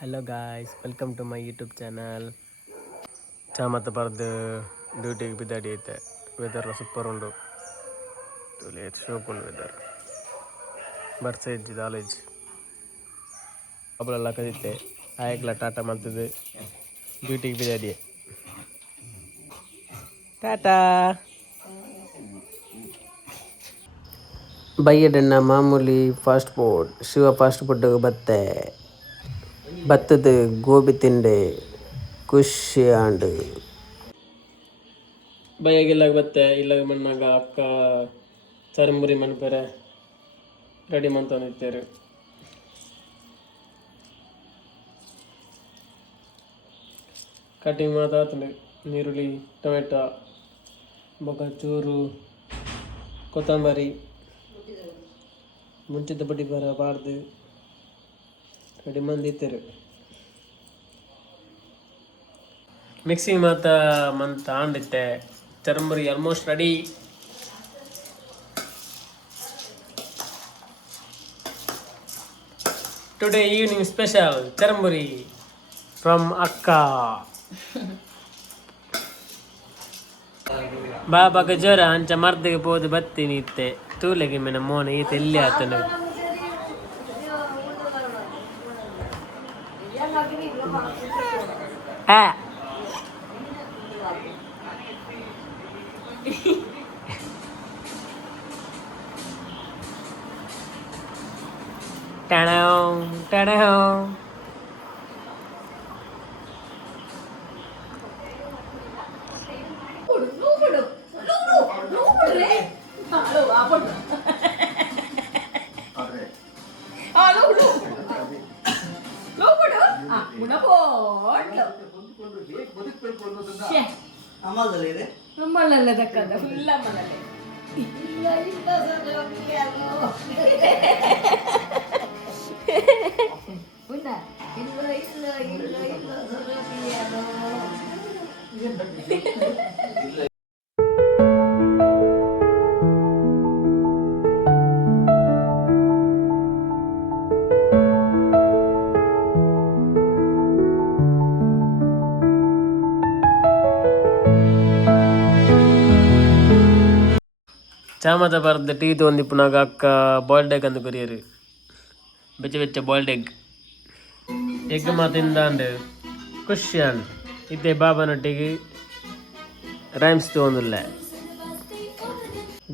Hello guys, welcome to my YouTube channel. ಚಾಮತ್ತ ಬರ್ದು ಡ್ಯೂಟಿಗೆ ಬಿದ್ದಾಡಿ ಐತೆ. ವೆದರ್ ಸೂಪರ್ ಉಂಡು. ಶೋಕುಂಡು ವೆದರ್ ಬರ್ಸ ಇಜ್ಜಿದ ಕಾಲೇಜ್ ಅಬ್ಬಳೆಲ್ಲ ಕದಿತ್ತೆ. ಆಯ್ಕಲ ಟಾಟಾ ಮಾಡ್ತದೆ. ಡ್ಯೂಟಿಗೆ ಬಿದ್ದಾಡಿ ಟಾಟಾ. ಬೈಯಡನ್ನ ಮಾಮೂಲಿ fast food Shiva fast food ಭತ್ತದ ಗೋಬಿ ತಿಂಡೆ ಖುಷಿ ಆಂಡ್ ಬೈಯಾಗಿಲ್ಲಾಗ ಬತ್ತೆ ಇಲ್ಲಾಗ ಮಣ್ಣಾಗ ಅಕ್ಕ ಚರಂಬುರಿ ಮನ್ಪೆರೆ ರೆಡಿ ಮಾಡ್ತಾನಿರ್ತಾರೆ. ಕಟಿಂಗ್ ಮಾತಾಡ್ತಂಡೆ ನೀರುಳ್ಳಿ ಟೊಮೆಟೊ ಬೊಕ ಚೂರು ಕೊತ್ತಂಬರಿ ಮುಂಚಿದ ಬಡ್ಡಿ ಬರ ಬಾರ್ದು ರೆಡಿ ಮಂದಿತ್ತೇರು. ಮಿಕ್ಸಿಂಗ್ ಮಂತ ಆಂಡಿತ್ತೆ. ಚರಂಬುರಿ almost ready. Today evening special ಚರಂಬುರಿ ಫ್ರಮ್ ಅಕ್ಕ. ಬಾಬಾಗ ಜ್ವರ ಅಂಚ ಮರ್ದಿಗೆ ಪೋದು ಬತ್ತೀನಿ ಇತ್ತೆ ತೂಲೆಗೆ ಮೆನ ಮೋನ ಈತ ಎಲ್ಲಿ ಆತನು. ಅಮ್ಮಲ್ಲಲ್ಲ ದಕ್ಕದ ಫುಲ್ ಅಮ್ಮಲ್ಲೇ ಇಲ್ಲ ಇಲ್ಲ ಇಲ್ಲ ಇಲ್ಲ ಇಲ್ಲ ಇಲ್ಲ ಚಾಮದ ಬರ್ದ ಟೀ ತೊಂದಿಪ್ಪುನಾಗ ಅಕ್ಕ ಬಾಯ್ಲ್ಡ್ ಎಗ್ ಅಂದು ಕೊರಿಯರು. ಬೆಚ್ಚ ಬಾಯ್ಲ್ಡ್ ಎಗ್ ಮಾತಿಂದಾಂಡು ಖುಷಿ ಅಂಡ್ ಇದ್ದೆ ಬಾಬನೊಟ್ಟಿಗೆ ರೈಮ್ಸ್ ತೊಗೊಂದಿಲ್ಲ.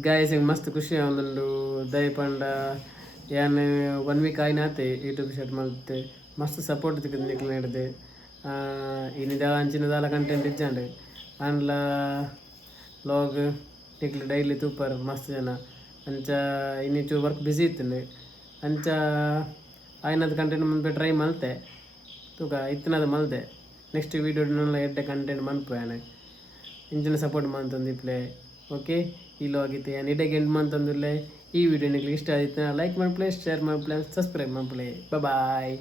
ಗಾಯಸ್ ಮಸ್ತ್ ಖುಷಿ ಆಗೊಂದುಂಡು. ದಯಪಂಡ ಏನು 1 ವೀಕ್ ಆಯ್ನಾತೆ ಯೂಟ್ಯೂಬ್ ಸ್ಟಾರ್ಟ್ ಮಾಡುತ್ತೆ. ಮಸ್ತ್ ಸಪೋರ್ಟ್ ತಿಕ್ಕದು ನಿಕ್ಲು ಹಿಡ್ದೆ. ಇನ್ನಿದ ಅಂಚಿನದಾಲ ಕಂಟೆಂಟ್ ಇಜ್ಜಾಂಡು ಆಂಡ್ಲ ಲಾಗ್ ನಿಕ್ಲು ಡೈಲಿ ತೂಪರ್ ಮಸ್ತ್ ಜನ ಅಂಚ ಇನ್ನಿಚೂರು ವರ್ಕ್ ಬ್ಯುಸಿ ಇತ್ತಂಡು ಅಂಚ ಆಯ್ನದ ಕಂಟೆಂಟ್ ಮುಂದೆ ಟ್ರೈ ಮಲ್ತೆ ತೂಕ ಇತ್ತಿನದು ಮಲ್ತೆ. ನೆಕ್ಸ್ಟ್ ವೀಡಿಯೋಡ್ನೆಲ್ಲ ಎಡ್ಡೆ ಕಂಟೆಂಟ್ ಮನ್ಪುಯಾನೆ ಇಂಚಿನ ಸಪೋರ್ಟ್ ಮಂತಂದಿಪ್ಲೆ. ಓಕೆ ಈ ಲಾಗಿತ್ತು ಏನು ಇಡೆಗೆ ಎಂಡ್ ಮಂತಂದಿಲ್ಲ. ಈ ವಿಡಿಯೋ ನಿಕ್ಲಿಗೆ ಇಷ್ಟ ಆಯ್ತು ಲೈಕ್ ಮಾಡ್ಪ್ಲೆ, ಶೇರ್ ಮಾಡ್ಪ್ಲೆ, ಸಬ್ಸ್ಕ್ರೈಬ್ ಮಾಡ್ಪ್ಲೆ. ಬಾಯ್.